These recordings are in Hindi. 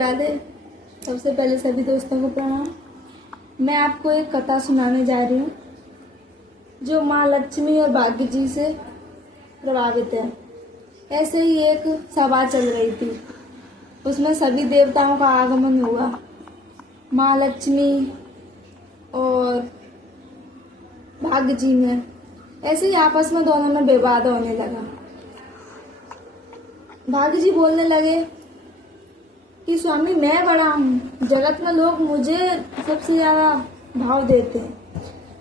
राधे। सबसे पहले सभी दोस्तों को प्रणाम। मैं आपको एक कथा सुनाने जा रही हूँ जो माँ लक्ष्मी और भाग्य जी से प्रभावित है। ऐसे ही एक सभा चल रही थी, उसमें सभी देवताओं का आगमन हुआ। माँ लक्ष्मी और भाग्य जी में ऐसे ही आपस में दोनों में विवाद होने लगा। भाग्य जी बोलने लगे कि स्वामी मैं बड़ा हूँ, जगत में लोग मुझे सबसे ज्यादा भाव देते हैं।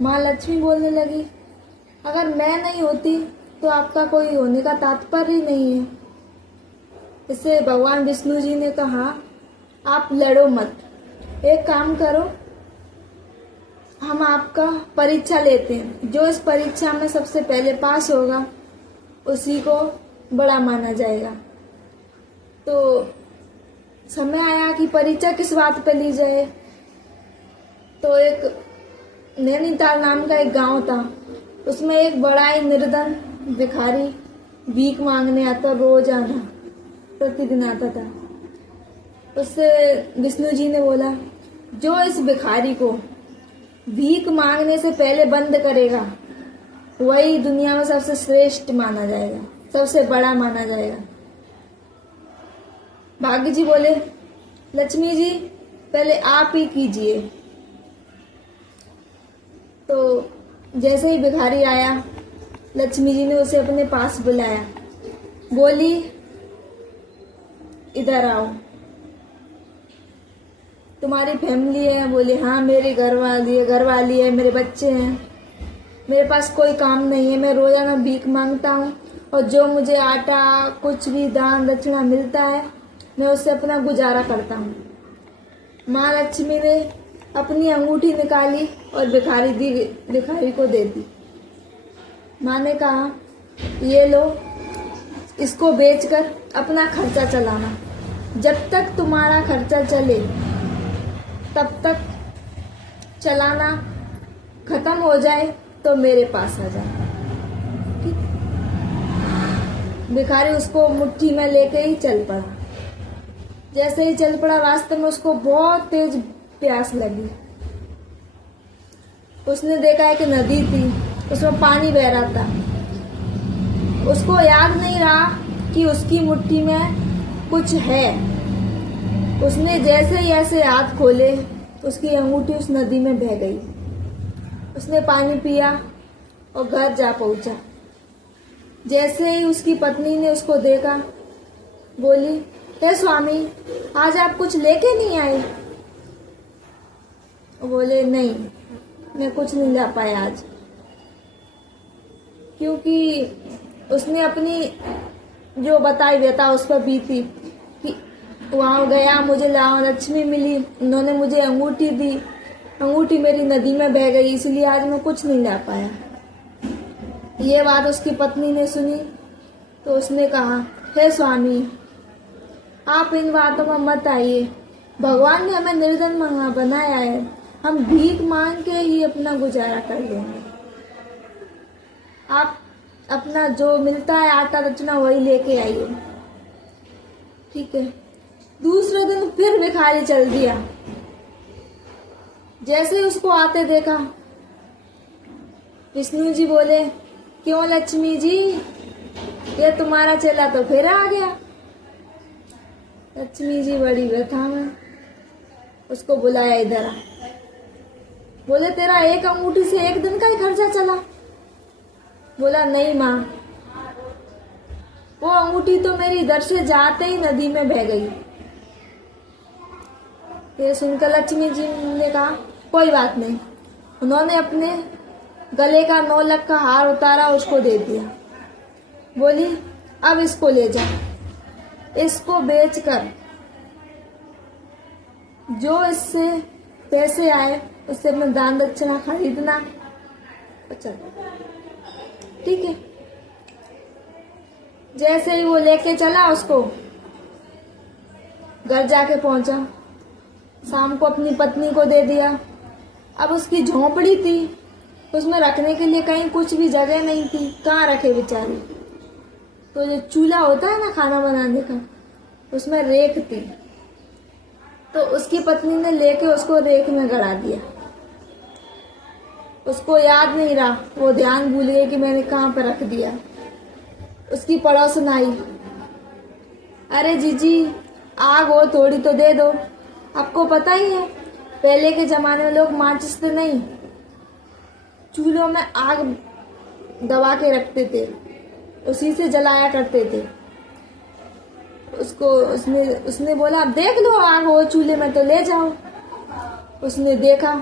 माँ लक्ष्मी बोलने लगी अगर मैं नहीं होती तो आपका कोई होने का तात्पर्य ही नहीं है। इससे भगवान विष्णु जी ने कहा आप लड़ो मत, एक काम करो, हम आपका परीक्षा लेते हैं, जो इस परीक्षा में सबसे पहले पास होगा उसी को बड़ा माना जाएगा। तो समय आया कि परीक्षा किस बात पे ली जाए। तो एक नैनीताल नाम का एक गांव था, उसमें एक बड़ा ही निर्धन भिखारी भीख मांगने आता, रोजाना प्रतिदिन आता था। उससे विष्णु जी ने बोला जो इस भिखारी को भीख मांगने से पहले बंद करेगा वही दुनिया में सबसे श्रेष्ठ माना जाएगा, सबसे बड़ा माना जाएगा। भाग्य जी बोले लक्ष्मी जी पहले आप ही कीजिए। तो जैसे ही भिखारी आया, लक्ष्मी जी ने उसे अपने पास बुलाया, बोली इधर आओ, तुम्हारी फैमिली है? बोले हाँ मेरी घरवाली है, मेरे बच्चे हैं, मेरे पास कोई काम नहीं है, मैं रोजाना भीख मांगता हूँ और जो मुझे आटा कुछ भी दान दक्षिणा मिलता है मैं उससे अपना गुजारा करता हूँ। माँ लक्ष्मी ने अपनी अंगूठी निकाली और भिखारी को दे दी। माँ ने कहा ये लो, इसको बेचकर अपना खर्चा चलाना, जब तक तुम्हारा खर्चा चले तब तक चलाना, खत्म हो जाए तो मेरे पास आ जाए। भिखारी उसको मुट्ठी में लेके ही चल पड़ा। जैसे ही चल पड़ा, रास्ते में उसको बहुत तेज प्यास लगी। उसने देखा कि नदी थी, उसमें पानी बह रहा था। उसको याद नहीं रहा कि उसकी मुट्ठी में कुछ है। उसने जैसे ही ऐसे हाथ खोले, उसकी अंगूठी उस नदी में बह गई। उसने पानी पिया और घर जा पहुंचा। जैसे ही उसकी पत्नी ने उसको देखा, बोली हे स्वामी आज आप कुछ लेके नहीं आए? बोले नहीं, मैं कुछ नहीं ला पाया आज, क्योंकि उसने अपनी जो बताई व्यथा उस पर बीती कि वहां गया, मुझे लक्ष्मी मिली, उन्होंने मुझे अंगूठी दी, अंगूठी मेरी नदी में बह गई, इसलिए आज मैं कुछ नहीं ला पाया। ये बात उसकी पत्नी ने सुनी तो उसने कहा हे स्वामी आप इन बातों में मत आइए, भगवान ने हमें निर्धन बनाया है, हम भीख मांग के ही अपना गुजारा कर लेंगे। आप अपना जो मिलता है आटा दक्षिणा वही लेके आइए। ठीक है। दूसरे दिन फिर भिखारी चल दिया। जैसे ही उसको आते देखा, विष्णु जी बोले क्यों लक्ष्मी जी, ये तुम्हारा चेला तो फिर आ गया। लक्ष्मी जी बड़ी व्यथा में उसको बुलाया, इधर आ। बोले तेरा एक अंगूठी से एक दिन का ही खर्चा चला? बोला नहीं माँ, वो अंगूठी तो मेरी इधर से जाते ही नदी में बह गई। ये सुनकर लक्ष्मी जी ने कहा कोई बात नहीं। उन्होंने अपने गले का 9 लाख का हार उतारा, उसको दे दिया। बोली अब इसको ले जा, इसको बेचकर जो इससे पैसे आए उससे अपना दान दक्षिणा खरीदना। अच्छा ठीक है। जैसे ही वो लेके चला, उसको घर जाके पहुंचा, शाम को अपनी पत्नी को दे दिया। अब उसकी झोंपड़ी थी, उसमें रखने के लिए कहीं कुछ भी जगह नहीं थी, कहाँ रखे बेचारी। तो जो चूल्हा होता है ना खाना बनाने का, उसमें रेत थी। तो उसकी पत्नी ने लेके उसको रेक में गड़ा दिया। उसको याद नहीं रहा, वो ध्यान भूल गई कि मैंने कहाँ पर रख दिया। उसकी पड़ोसन आई, अरे जीजी आग हो थोड़ी तो दे दो। आपको पता ही है पहले के जमाने में लोग माचिस से नहीं, चूल्हों में आग दबा के रखते थे, उसी से जलाया करते थे। उसने बोला देख लो आग हो चूल्हे में तो ले जाओ। उसने देखा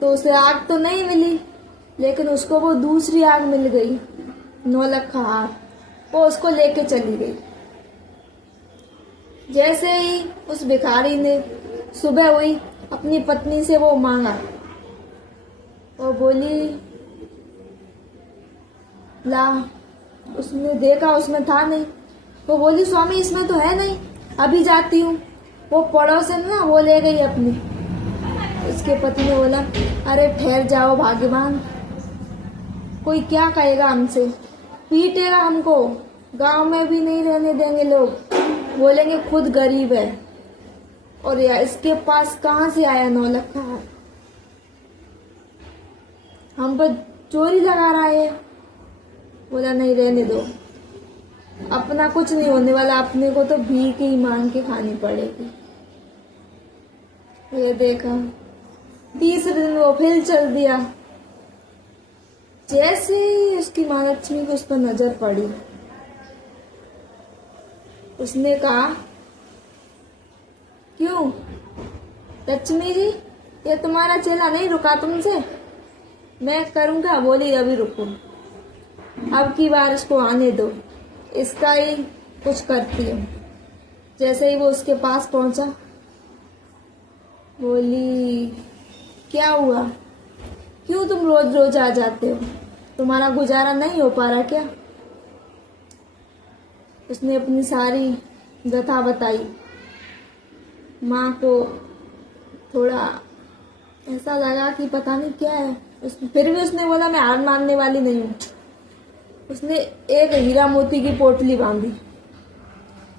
तो उसे आग तो नहीं मिली, लेकिन उसको वो दूसरी आग मिल गई, नौलखा आग। वो उसको लेके चली गई। जैसे ही उस भिखारी ने सुबह हुई अपनी पत्नी से वो मांगा, वो बोली ला। उसने देखा उसमें था नहीं। वो बोली स्वामी इसमें तो है नहीं, अभी जाती हूँ। वो पड़ोसन ना वो ले गई अपनी। उसके पति ने बोला अरे ठहर जाओ भाग्यवान, कोई क्या कहेगा हमसे, पीटेगा हमको, गांव में भी नहीं रहने देंगे लोग, बोलेंगे खुद गरीब है और यार इसके पास कहाँ से आया नौलखा, हम पर चोरी लगा रहा है। बोला नहीं रहने दो, अपना कुछ नहीं होने वाला, अपने को तो भीख ही मांग के खानी पड़ेगी। ये देखा तीसरे दिन वो फिर चल दिया। जैसे ही उसकी माँ लक्ष्मी को उस पर नजर पड़ी, उसने कहा क्यों लक्ष्मी जी ये तुम्हारा चेला नहीं रुका तुमसे, मैं करूंगा। बोली अभी रुको, अब की बार इसको आने दो, इसका ही कुछ करती हूँ। जैसे ही वो उसके पास पहुंचा, बोली क्या हुआ, क्यों तुम रोज रोज आ जाते हो, तुम्हारा गुजारा नहीं हो पा रहा क्या। उसने अपनी सारी कथा बताई। माँ को थोड़ा ऐसा लगा कि पता नहीं क्या है, फिर भी उसने बोला मैं हार मानने वाली नहीं हूँ। उसने एक हीरा मोती की पोटली बांधी,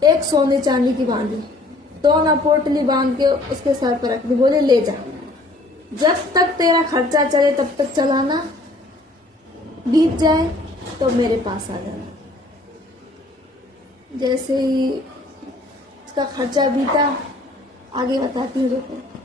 एक सोने चांदी की बांधी, दोनों पोटली बांध के उसके सर पर रख दी। बोले ले जा, जब तक तेरा खर्चा चले तब तक चलाना, बीत जाए तो मेरे पास आ जाना। जैसे ही उसका खर्चा बीता, आगे बताती हूँ देखो।